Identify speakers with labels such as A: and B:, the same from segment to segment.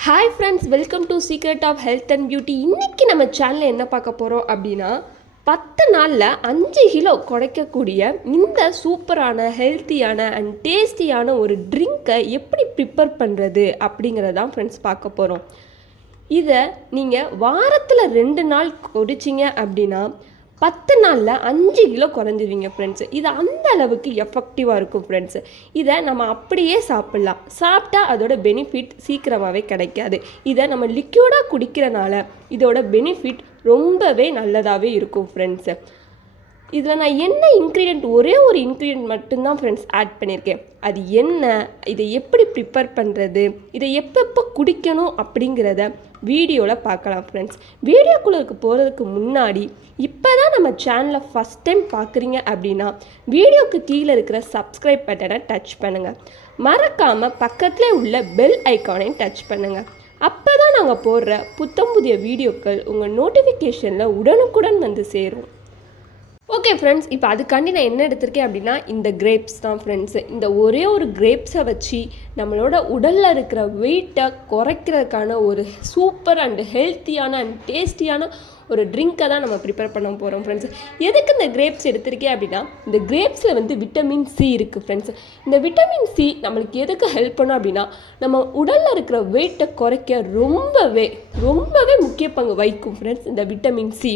A: Hi friends welcome to secret of health and beauty இன்றைக்கி நம்ம சேனலில் என்ன பார்க்க போகிறோம் அப்படின்னா பத்து நாளில் அஞ்சு கிலோ குறைக்கக்கூடிய இந்த சூப்பரான ஹெல்த்தியான அண்ட் டேஸ்டியான ஒரு ட்ரிங்க்கை எப்படி ப்ரிப்பேர் பண்ணுறது அப்படிங்கிறதான் ஃப்ரெண்ட்ஸ் பார்க்க போகிறோம் இதை நீங்கள் வாரத்தில் ரெண்டு நாள் குடிச்சிங்க அப்படின்னா பத்து நாளில் அஞ்சு கிலோ குறைஞ்சிருவீங்க ஃப்ரெண்ட்ஸ் இது அந்த அளவுக்கு எஃபெக்டிவாக இருக்கும் ஃப்ரெண்ட்ஸ் இதை நம்ம அப்படியே சாப்பிட்லாம். சாப்பிட்டா அதோட பெனிஃபிட் சீக்கிரமாகவே கிடைக்காது. இதை நம்ம லிக்யூடாக குடிக்கிறனால இதோட பெனிஃபிட் ரொம்பவே நல்லதாகவே இருக்கும் ஃப்ரெண்ட்ஸு இதில் நான் என்ன இன்க்ரீடியன்ட் ஒரே ஒரு இன்க்ரீடியன்ட் மட்டும்தான் ஃப்ரெண்ட்ஸ் ஆட் பண்ணியிருக்கேன். அது என்ன இதை எப்படி ப்ரிப்பேர் பண்ணுறது இதை எப்பப்போ குடிக்கணும் அப்படிங்கிறத வீடியோவில் பார்க்கலாம் ஃப்ரெண்ட்ஸ் வீடியோக்குள்ளே போகிறதுக்கு முன்னாடி இப்போ தான் நம்ம சேனலை ஃபஸ்ட் டைம் பார்க்குறீங்க அப்படின்னா வீடியோக்கு கீழே இருக்கிற சப்ஸ்கிரைப் பட்டனை டச் பண்ணுங்கள் மறக்காமல் பக்கத்தில் உள்ள பெல் ஐக்கானையும் டச் பண்ணுங்கள் அப்போ தான் நாங்கள் போடுற புத்தம் புதிய வீடியோக்கள் உங்கள் நோட்டிஃபிகேஷனில் உடனுக்குடன் வந்து சேரும். ஓகே ஃப்ரெண்ட்ஸ் இப்போ அதுக்காண்டி நான் என்ன எடுத்திருக்கேன் அப்படின்னா இந்த கிரேப்ஸ் தான் ஃப்ரெண்ட்ஸு இந்த ஒரே ஒரு கிரேப்ஸை வச்சு நம்மளோட உடலில் இருக்கிற வெயிட்டை குறைக்கிறதுக்கான ஒரு சூப்பர் அண்ட் ஹெல்த்தியான அண்ட் டேஸ்டியான ஒரு ட்ரிங்க்கை தான் நம்ம ப்ரிப்பேர் பண்ண போகிறோம் ஃப்ரெண்ட்ஸ் எதுக்கு இந்த கிரேப்ஸ் எடுத்திருக்கேன் அப்படின்னா இந்த கிரேப்ஸில் வந்து விட்டமின் சி இருக்குது ஃப்ரெண்ட்ஸ் இந்த விட்டமின் சி நம்மளுக்கு எதுக்கு ஹெல்ப் பண்ணும் அப்படின்னா நம்ம உடலில் இருக்கிற வெயிட்டை குறைக்க ரொம்பவே ரொம்பவே முக்கிய பங்கு வகிக்கும் ஃப்ரெண்ட்ஸ் இந்த விட்டமின் சி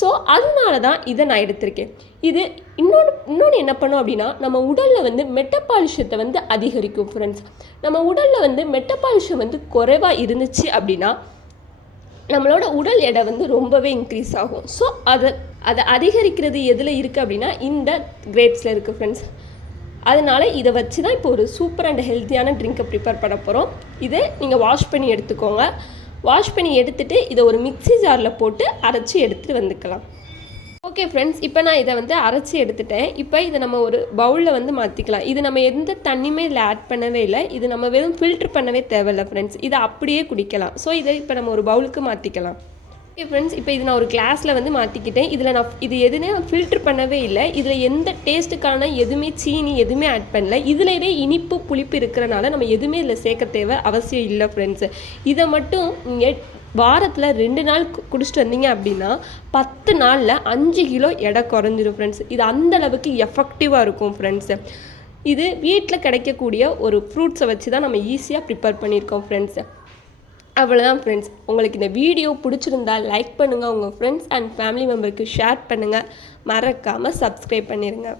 A: ஸோ அதனால தான் இதை நான் எடுத்திருக்கேன். இது இன்னொன்று இன்னொன்று என்ன பண்ணும் அப்படின்னா நம்ம உடலில் வந்து மெட்டபாலிஷத்தை வந்து அதிகரிக்கும் ஃப்ரெண்ட்ஸ் நம்ம உடலில் வந்து மெட்டபாலிஷம் வந்து குறைவாக இருந்துச்சு அப்படின்னா நம்மளோட உடல் எடை வந்து ரொம்பவே இன்க்ரீஸ் ஆகும். ஸோ அதை அதை அதிகரிக்கிறது எதில் இருக்குது அப்படின்னா இந்த கிரேப்ஸில் இருக்குது ஃப்ரெண்ட்ஸ் அதனால் இதை வச்சு தான் இப்போ ஒரு சூப்பர் அண்ட் ஹெல்த்தியான ட்ரிங்க்கை ப்ரிப்பேர் பண்ண போகிறோம் இதை நீங்கள் வாஷ் பண்ணி எடுத்துக்கோங்க. வாஷ் பண்ணி எடுத்துட்டு இதை ஒரு மிக்ஸி ஜாரில் போட்டு அரைச்சி எடுத்துகிட்டு வந்துக்கலாம். ஓகே ஃப்ரெண்ட்ஸ் இப்போ நான் இதை வந்து அரைச்சி எடுத்துட்டேன். இப்போ இதை நம்ம ஒரு பவுலில் வந்து மாற்றிக்கலாம் இது நம்ம எந்த தண்ணியுமே இதில் ஆட் பண்ணவே இல்லை. இது நம்ம வெறும் ஃபில்ட்ரு பண்ணவே தேவையில்லை ஃப்ரெண்ட்ஸ் இதை அப்படியே குடிக்கலாம். ஸோ இதை இப்போ நம்ம ஒரு பவுலுக்கு மாற்றிக்கலாம் ஓகே ஃப்ரெண்ட்ஸ் இப்போ இது நான் ஒரு கிளாஸில் வந்து மாற்றிக்கிட்டேன் இதில் நான் இது எதுவுமே ஃபில்ட்ரு பண்ணவே இல்லை. இதில் எந்த டேஸ்ட்டுக்கான எதுவுமே சீனி எதுவுமே ஆட் பண்ணல. இதுலவே இனிப்பு புளிப்பு இருக்கிறனால நம்ம எதுவுமே இதில் சேர்க்க தேவை அவசியம் இல்லை ஃப்ரெண்ட்ஸு இதை மட்டும் நீங்கள் வாரத்தில் ரெண்டு நாள் கு- குடிச்சிட்டு வந்தீங்க அப்படின்னா பத்து நாளில் அஞ்சு கிலோ எடை குறைஞ்சிரும் ஃப்ரெண்ட்ஸ் இது அந்தளவுக்கு எஃபெக்டிவாக இருக்கும் ஃப்ரெண்ட்ஸு இது வீட்டில் கிடைக்கக்கூடிய ஒரு ஃப்ரூட்ஸை வச்சு தான் நம்ம ஈஸியாக ப்ரிப்பேர் பண்ணியிருக்கோம் ஃப்ரெண்ட்ஸு அவ்வளோதான் ஃப்ரெண்ட்ஸ் உங்களுக்கு இந்த வீடியோ பிடிச்சிருந்தா லைக் பண்ணுங்கள் உங்கள் ஃப்ரெண்ட்ஸ் அண்ட் ஃபேமிலி மெம்பருக்கு ஷேர் பண்ணுங்கள் மறக்காமல் சப்ஸ்கிரைப் பண்ணிடுங்க